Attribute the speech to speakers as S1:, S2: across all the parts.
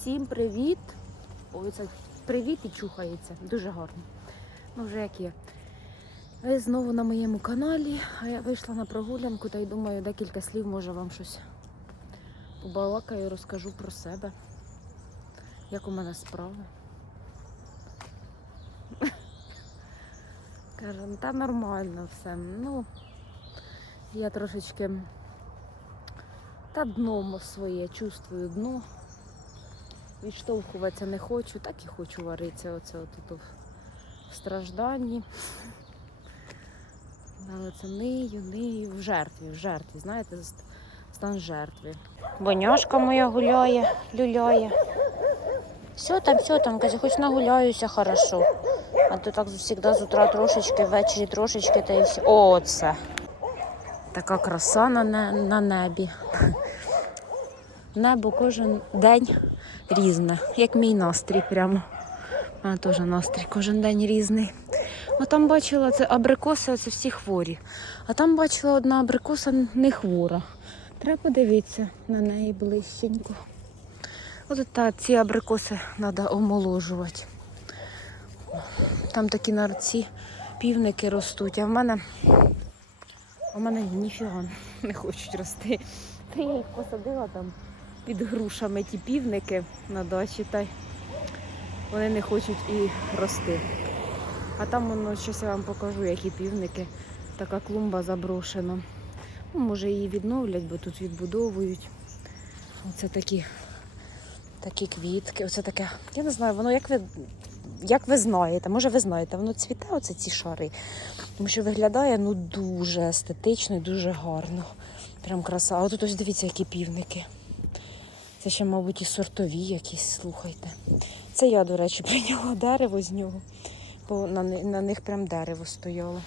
S1: Всім привіт! Ой, це привіт і чухається. Дуже гарно. Ну, вже як є. Ви знову на моєму каналі, а я вийшла на прогулянку та й думаю, декілька слів може вам щось побалакаю, розкажу про себе. Як у мене справи. Каже, «Ну, та нормально все. Ну, я трошечки та дно своє чувствую дно. Відштовхуватися не хочу, так і хочу варитися оце тут в стражданні. Але це нию, нию, в жертві, в жертві, знаєте, стан жертви. Боняшка моя гуляє, люляє. Все там, все там, каже, хоч нагуляюся хорошо. А то так завжди з утра трошечки, ввечері трошечки та і все. О, це. Така краса на, на небі. Небо кожен день різне, як мій настрій прямо. У мене теж настрій кожен день різний. А там бачила це абрикоси, це всі хворі. А там бачила одна абрикоса не хвора. Треба подивитися на неї ближченько. От та, ці абрикоси треба омоложувати. Там такі нарці півники ростуть, а в мене, в мене ніфіга не хочуть рости. Та я їх посадила там під грушами ті півники на дачі, та вони не хочуть і рости. А там воно щось я вам покажу, які півники. Така клумба заброшена. Ну, може її відновлять, бо тут відбудовують. Оце такі, такі квітки. Оце таке. Я не знаю, воно як ви, як ви знаєте, може ви знаєте, воно цвіте, оце ці шари. Тому що виглядає ну дуже естетично і дуже гарно. Прям краса. А тут ось дивіться, які півники. Це ще, мабуть, і сортові якісь, слухайте. Це я, до речі, прийняла дерево з нього, бо на, на них прям дерево стояло.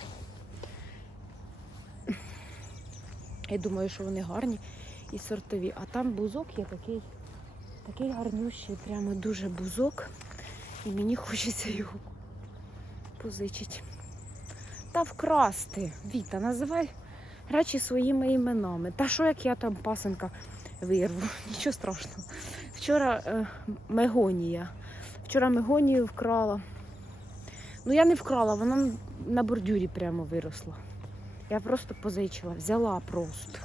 S1: Я думаю, що вони гарні і сортові. А там бузок є такий, такий гарнющий, прямо дуже бузок. І мені хочеться його позичити. Та вкрасти. Віта, називай речі своїми іменами. Та що як я там пасенка вирву? Нічого страшного. Вчора е, мегонія. Вчора мегонію вкрала. Ну я не вкрала, вона на бордюрі прямо виросла. Я просто позичила, взяла просто.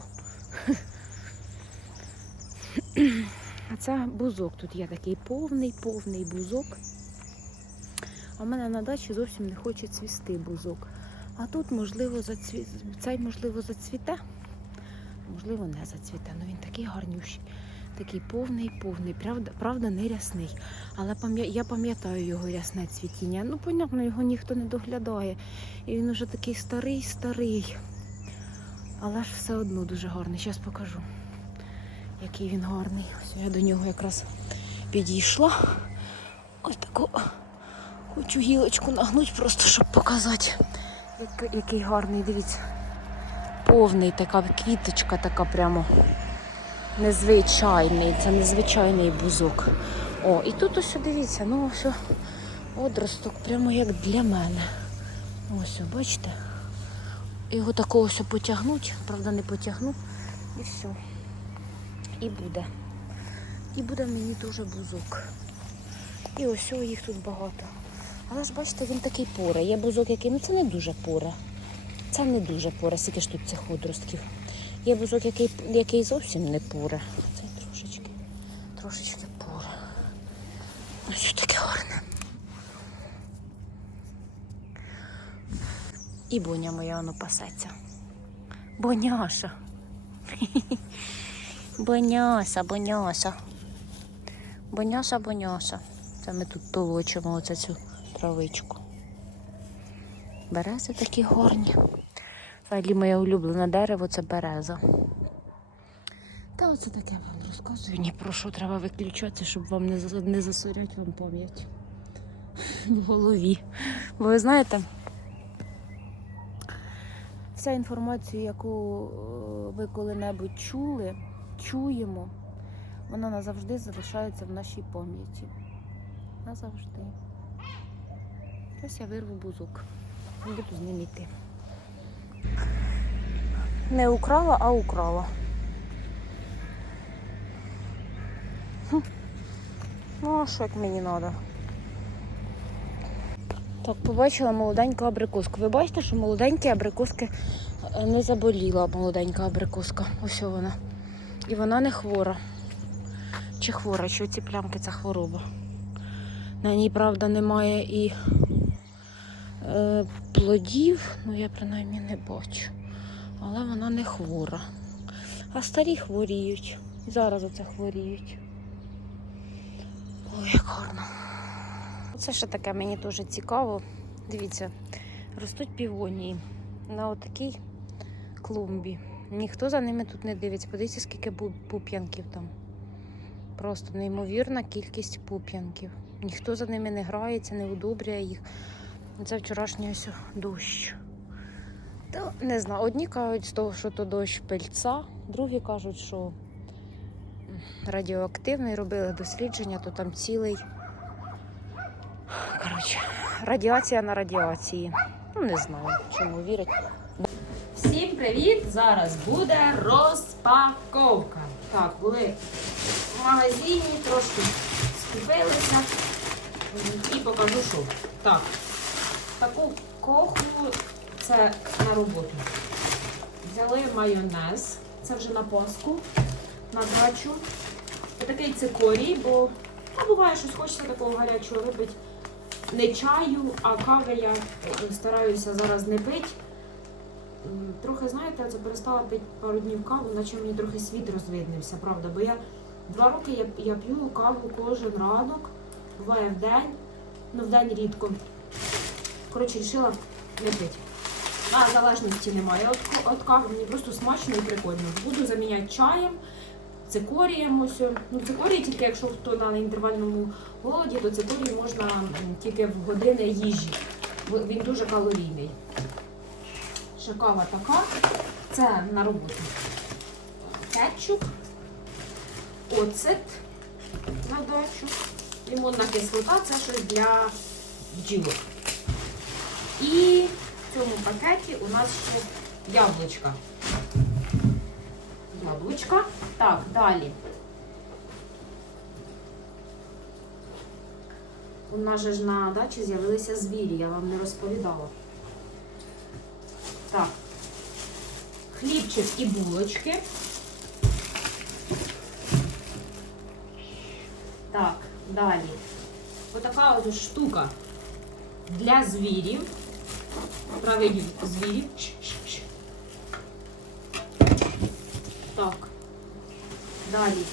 S1: А це бузок. Тут є такий повний, повний бузок. А в мене на дачі зовсім не хоче цвісти бузок. А тут, можливо, зацві... цей, можливо, зацвіте, можливо, не зацвіте. Ну він такий гарнющий, такий повний, повний, правда, правда, не рясний. Але я пам'ятаю його рясне цвітіння. Ну, понятно, його ніхто не доглядає. І він уже такий старий, старий. Але ж все одно дуже гарний. Зараз покажу, який він гарний. Ось я до нього якраз підійшла. Ось таку хочу гілочку нагнути, просто щоб показати, який гарний, дивіться. Повний така квіточка, така прямо незвичайний. Це незвичайний бузок. О, і тут ось дивіться, ну ось одросток, прямо як для мене. Ось, бачите? Його такого ось потягнуть, правда, не потягну. І все. І буде. І буде мені теж бузок. І ось їх тут багато. Але ж бачите, він такий поре. Є бузок, який, ну це не дуже поре. Це не дуже поре, скільки ж тут цих одростків. Є бузок, який, який зовсім не поре. Це трошечки, трошечки поре. Ось що таке гарне. І боня моя воно пасеться. Боняша. Боняса, боняса. Боняса, боняса. Це ми тут толочимо оце цю травичку. Берези такі гарні. Взагалі моє улюблене дерево це береза. Та оце таке вам розказую. Ні про що треба виключатися, щоб вам не, не засорять вам пам'ять в голові. Бо ви знаєте, вся інформація, яку е, ви коли-небудь чули, чуємо, вона назавжди залишається в нашій пам'яті. Назавжди. Ось я вирву бузок. Буду з ним йти. Не украла, а украла. Ну, а що як мені треба? Так, побачила молоденьку абрикоску. Ви бачите, що молоденькі абрикоски е, не заболіла молоденька абрикоска. Ось вона. І вона не хвора. Чи хвора, чи ці плямки це хвороба. На ній, правда, немає і плодів, ну я принаймні не бачу. Але вона не хвора. А старі хворіють. Зараз оце хворіють. Ой, як гарно. Це ще таке мені дуже цікаво. Дивіться, ростуть півонії на отакій клумбі. Ніхто за ними тут не дивиться. Подивіться, скільки пуп'янків там. Просто неймовірна кількість пуп'янків. Ніхто за ними не грається, не удобрює їх. Це вчорашній дощ. Та не знаю, одні кажуть з того, що то дощ пильця, другі кажуть, що радіоактивний робили дослідження, то там цілий. Коротше, радіація на радіації. Ну, не знаю, чому вірять.
S2: Всім привіт! Зараз буде розпаковка. Так, були в магазині, трошки скупилися і покажу, що. Так, таку коху це на роботу. Взяли майонез, це вже на Пасху, на дачу. Отакий цикорій, бо та буває, щось хочеться такого гарячого випити. Не чаю, а кави я е, стараюся зараз не пити. Трохи, знаєте, це перестала пити пару днів каву, наче мені трохи світ розвиднився, правда. Бо я два роки я, я п'ю каву кожен ранок, буває в день, ну в день рідко. Коротше, вирішила не. А залежності немає. От кави мені просто смачно і прикольно. Буду заміняти чаєм, цикорієм ось. Ну, цикорій тільки якщо хто на інтервальному голоді, то цикорій можна тільки в години їжі. Він дуже калорійний. Ще кава така. Це на роботу. Кетчуп, оцет на дачу, лимонна кислота це щось для бджілок. І в цьому пакеті у нас ще яблучка. Яблучка. Так, далі. У нас же ж на дачі з'явилися звірі, я вам не розповідала. Так. Хлібчик і булочки. Так, далі. Отака от штука для звірів. Правильно, звірів. Ш-ш-ш. Так. Далі.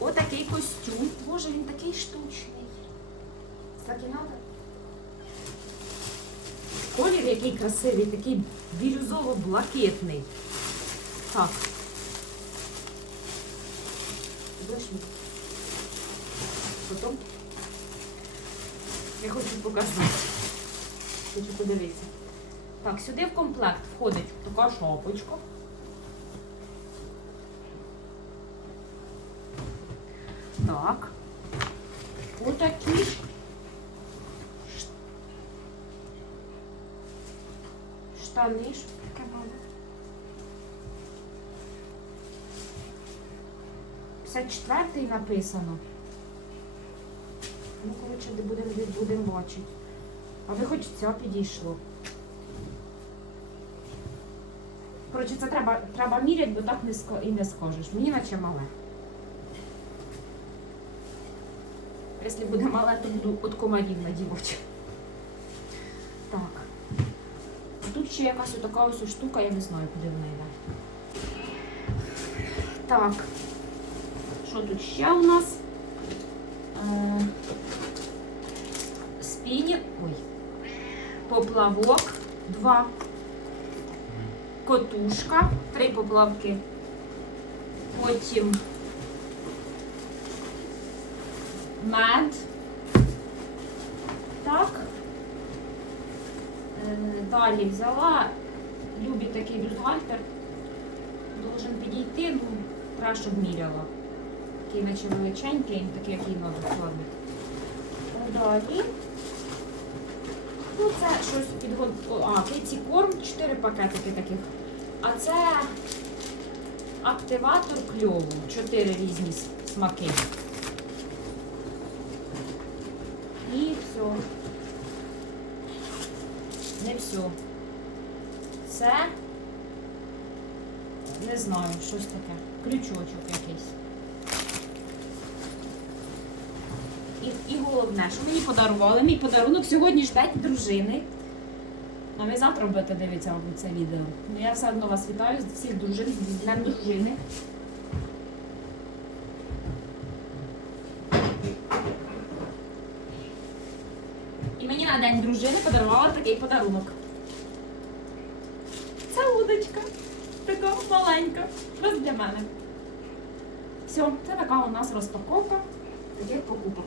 S2: Отакий костюм. Боже, він такий штучний. Так і надо? Колір який красивий, такий бірюзово-блакитний. Так. Потім. Я хочу показати. Хочу подивитися. Так, сюди в комплект входить така шапочка. Так. Отакі ж штани, що таке надо. 54-й написано. Ну, коротше, де будемо будем бачити. А ви хоч це підійшло. Коротше, це треба, треба міряти, бо так не і не скажеш. Мені наче мале. Якщо буде мале, то буду від комарів надівати. Так. Тут ще якась така ось штука, я не знаю, куди вона йде. Так. Що тут ще у нас? Е, Спінінг. Ой. Поплавок. Два. Котушка. Три поплавки. Потім мед. Так. Е, Далі взяла любі такий бюстгальтер. Должен підійти, ну, треба, щоб міряла. Такий наче величенький, такий, який треба форми. Далі. Це щось підгод... О, А, киці корм, 4 пакетики таких. А це активатор кльову. 4 різні смаки. Не все. Це не знаю, щось таке. Крючочок якийсь. І, і головне, що мені подарували. Мій подарунок сьогодні ж день дружини. А ви завтра будете дивитися це відео. Ну я все одно вас вітаю з всіх дружин, з днем дружини. І мені на день дружини подарувала такий подарунок. Це удочка. Така маленька. Ось для мене. Все, це така у нас розпаковка таких покупок.